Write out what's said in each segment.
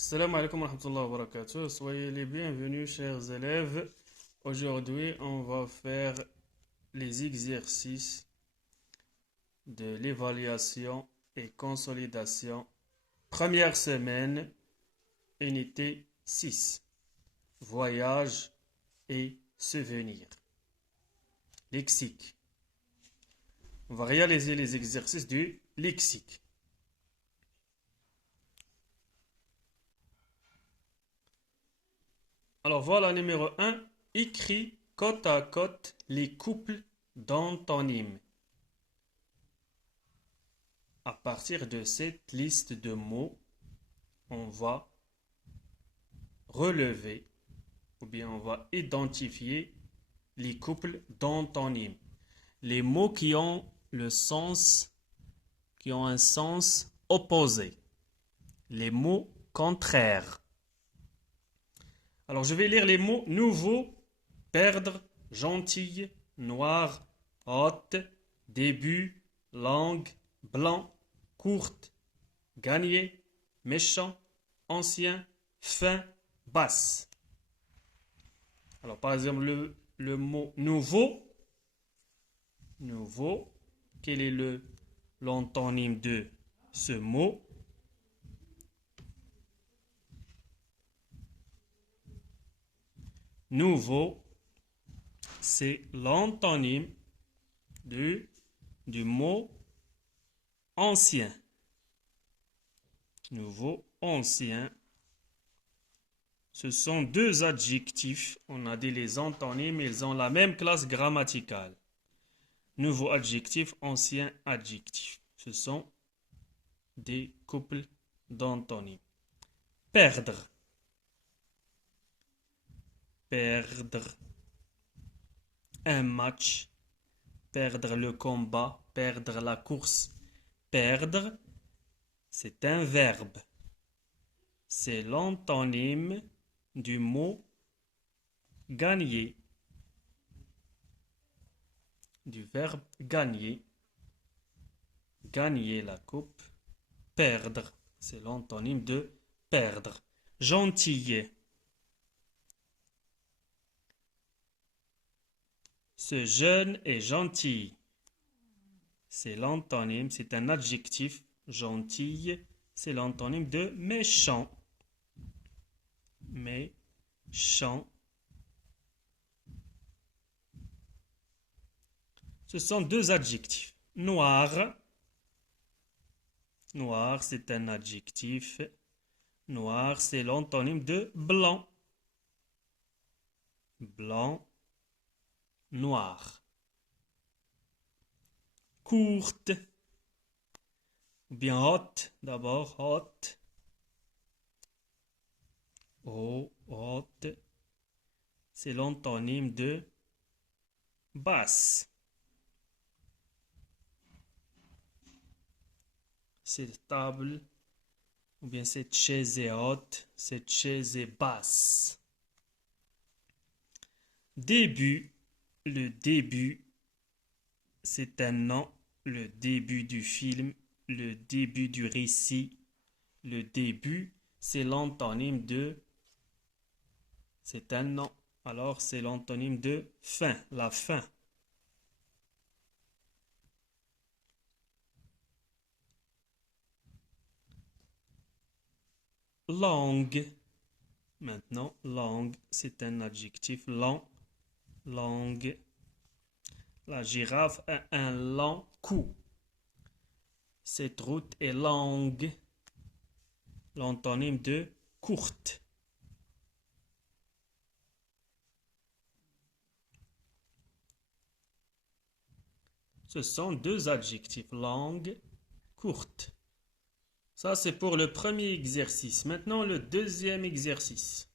Salam alaikum wa rahmatullahi wa barakatuh. Soyez les bienvenus, chers élèves. Aujourd'hui, on va faire les exercices de l'évaluation et consolidation. Première semaine, unité 6. Voyage et souvenirs. Lexique. On va réaliser les exercices du lexique. Alors voilà, numéro 1, écris côte à côte les couples d'antonymes. À partir de cette liste de mots, on va relever ou bien on va identifier les couples d'antonymes. Les mots qui ont un sens opposé. Les mots contraires. Alors, je vais lire les mots nouveau, perdre, gentille, noir, haute, début, langue, blanc, courte, gagner, méchant, ancien, fin, basse. Alors, par exemple, le mot nouveau. Nouveau, quel est l'antonyme de ce mot? Nouveau, c'est l'antonyme du mot ancien. Nouveau, ancien. Ce sont deux adjectifs. On a dit les antonymes, ils ont la même classe grammaticale. Nouveau adjectif, ancien adjectif. Ce sont des couples d'antonymes. Perdre. Perdre un match, perdre le combat, perdre la course. Perdre, c'est un verbe. C'est l'antonyme du mot gagner. Du verbe gagner. Gagner la coupe. Perdre, c'est l'antonyme de perdre. Gentil. Ce jeune est gentil. C'est l'antonyme, c'est un adjectif. Gentil, c'est l'antonyme de méchant. Méchant. Ce sont deux adjectifs. Noir. Noir, c'est un adjectif. Noir, c'est l'antonyme de blanc. Blanc. Noir. Courte. Ou bien haute. D'abord, haute. Oh, haute. C'est l'antonyme de basse. Cette table, ou bien cette chaise est haute, cette chaise est basse. Début. Le début, c'est un nom. Le début du film, le début du récit. Le début, c'est l'antonyme de... C'est un nom. Alors, c'est l'antonyme de fin, la fin. Langue. Maintenant, langue, c'est un adjectif. Lent. Langue. La girafe a un long cou. Cette route est longue. L'antonyme de courte. Ce sont deux adjectifs. Longue, courte. Ça, c'est pour le premier exercice. Maintenant, le deuxième exercice.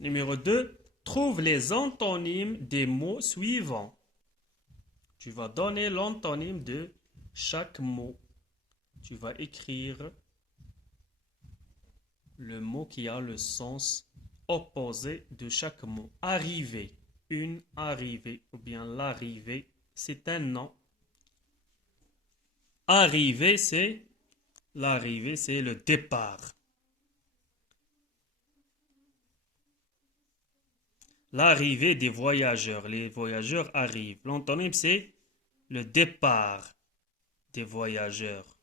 Numéro 2. Trouve les antonymes des mots suivants. Tu vas donner l'antonyme de chaque mot. Tu vas écrire le mot qui a le sens opposé de chaque mot. Arriver. Une arrivée ou bien l'arrivée, c'est un nom. Arriver, c'est l'arrivée, c'est le départ. L'arrivée des voyageurs. Les voyageurs arrivent. L'antonyme, c'est le départ des voyageurs.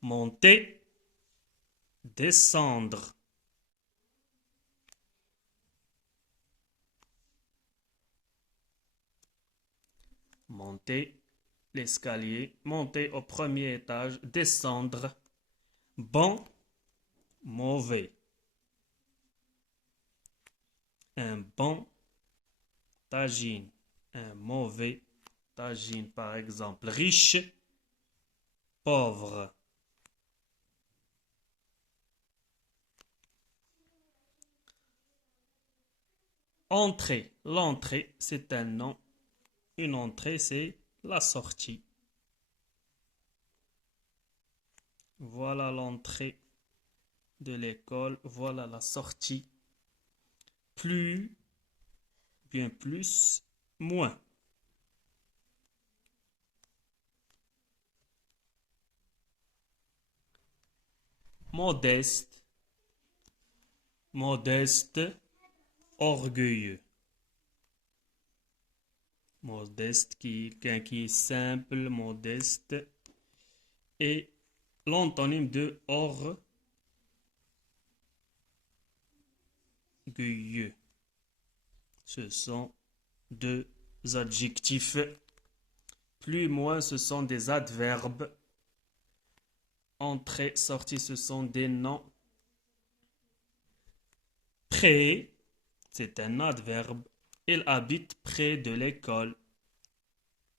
Monter, descendre. Monter l'escalier, monter au premier étage, descendre. Bon, mauvais. Un bon tagine, un mauvais tagine, par exemple. Riche, pauvre. Entrée. L'entrée, c'est un nom. Une entrée, c'est la sortie. Voilà l'entrée de l'école. Voilà la sortie. Plus, bien plus, moins. Modeste, modeste, orgueilleux. Modeste, quelqu'un qui est simple, modeste. Et l'antonyme de orgueilleux. Ce sont deux adjectifs. Plus, moins, ce sont des adverbes. Entrée, sortie, ce sont des noms. Près, c'est un adverbe. Il habite près de l'école.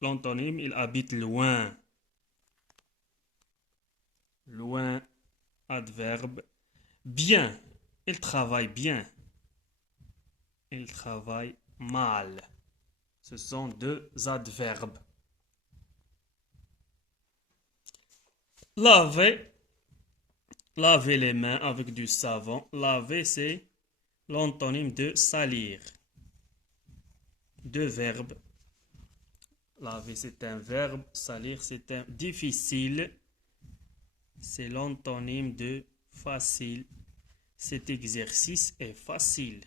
L'antonyme, il habite loin. Loin, adverbe. Bien, il travaille bien. Il travaille mal. Ce sont deux adverbes. Laver. Laver les mains avec du savon. Laver, c'est l'antonyme de salir. Deux verbes. Laver, c'est un verbe. Salir, c'est un difficile. C'est l'antonyme de facile. Cet exercice est facile.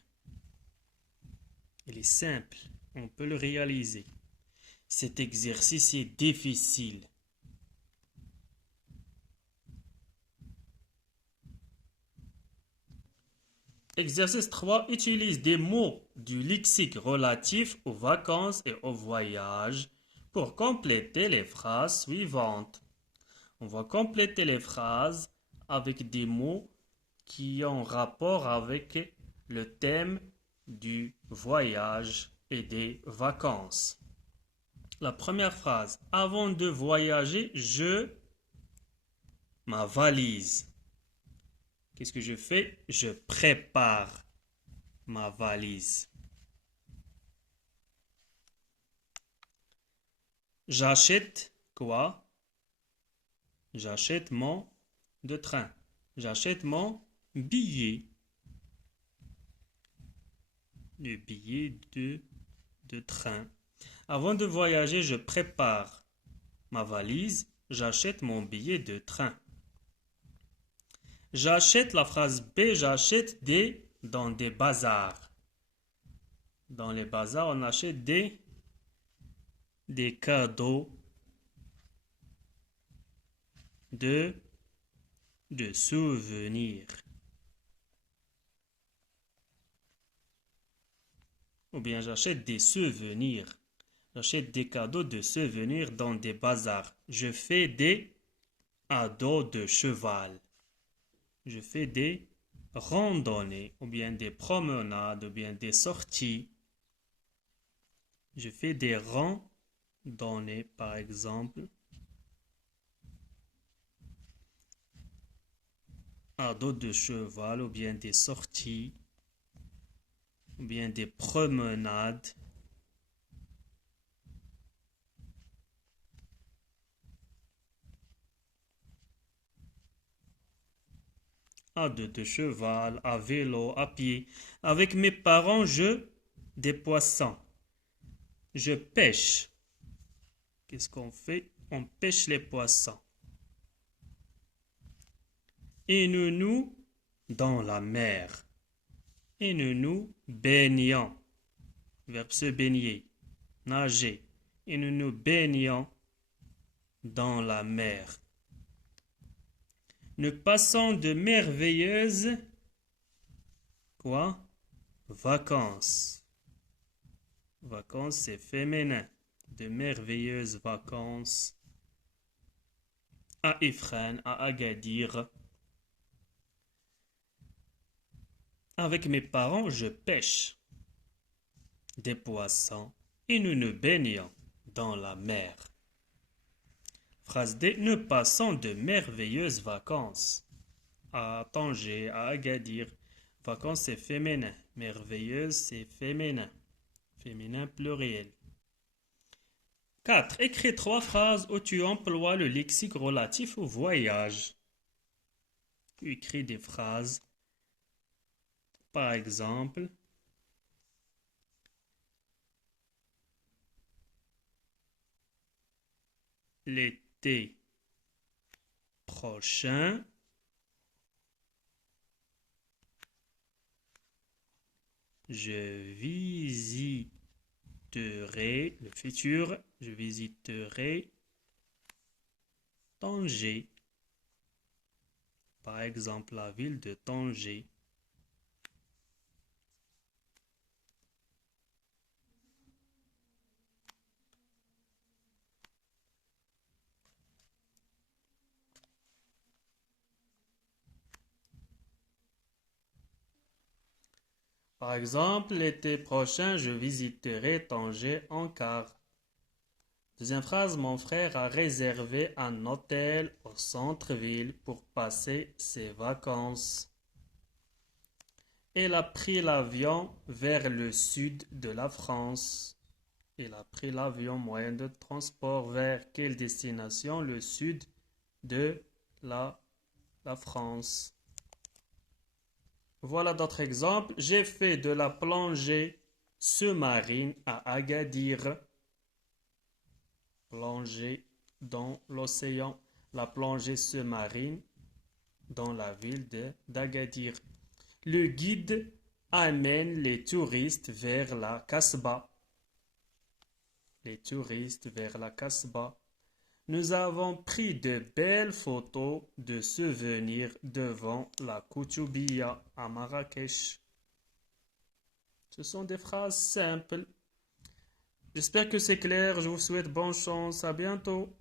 Il est simple. On peut le réaliser. Cet exercice est difficile. Exercice 3. Utilise des mots du lexique relatif aux vacances et au voyage pour compléter les phrases suivantes. On va compléter les phrases avec des mots qui ont rapport avec le thème du voyage et des vacances. La première phrase. Avant de voyager, ma valise. Qu'est-ce que je fais? Je prépare ma valise. J'achète quoi? J'achète mon de train. J'achète mon billet. Le billet de train. Avant de voyager, je prépare ma valise. J'achète mon billet de train. J'achète la phrase B, j'achète dans des bazars. Dans les bazars, on achète des cadeaux, de souvenirs. Ou bien j'achète des souvenirs. J'achète des cadeaux de souvenirs dans des bazars. Je fais des ados de cheval. Je fais des randonnées, ou bien des promenades, ou bien des sorties. Je fais des randonnées, par exemple. À dos de cheval, ou bien des sorties, ou bien des promenades. À dos de cheval, à vélo, à pied. Avec mes parents, des poissons. Je pêche. Qu'est-ce qu'on fait? On pêche les poissons. Et nous dans la mer. et nous nous baignons. Verbe se baigner, nager. Et nous nous baignons dans la mer. Nous passons de merveilleuses quoi? Vacances. Vacances, c'est féminin. De merveilleuses vacances à Ifrane, à Agadir. Avec mes parents, je pêche des poissons et nous nous baignons dans la mer. Phrase D. Nous passons de merveilleuses vacances à Tanger, à Agadir. Vacances, c'est féminin. Merveilleuse, c'est féminin. Féminin pluriel. 4. Écris 3 phrases où tu emploies le lexique relatif au voyage. Tu écris des phrases. Par exemple, l'été prochain, je visiterai, le futur, je visiterai Tanger. Par exemple, la ville de Tanger. Par exemple, l'été prochain, je visiterai Tanger en car. Deuxième phrase, mon frère a réservé un hôtel au centre-ville pour passer ses vacances. Il a pris l'avion vers le sud de la France. Il a pris l'avion, moyen de transport, vers quelle destination? Le sud de la France. Voilà d'autres exemples. J'ai fait de la plongée sous-marine à Agadir. Plongée dans l'océan. La plongée sous-marine dans la ville d'Agadir. Le guide amène les touristes vers la Kasbah. Les touristes vers la Kasbah. Nous avons pris de belles photos de souvenirs devant la Koutoubia à Marrakech. Ce sont des phrases simples. J'espère que c'est clair. Je vous souhaite bonne chance. À bientôt.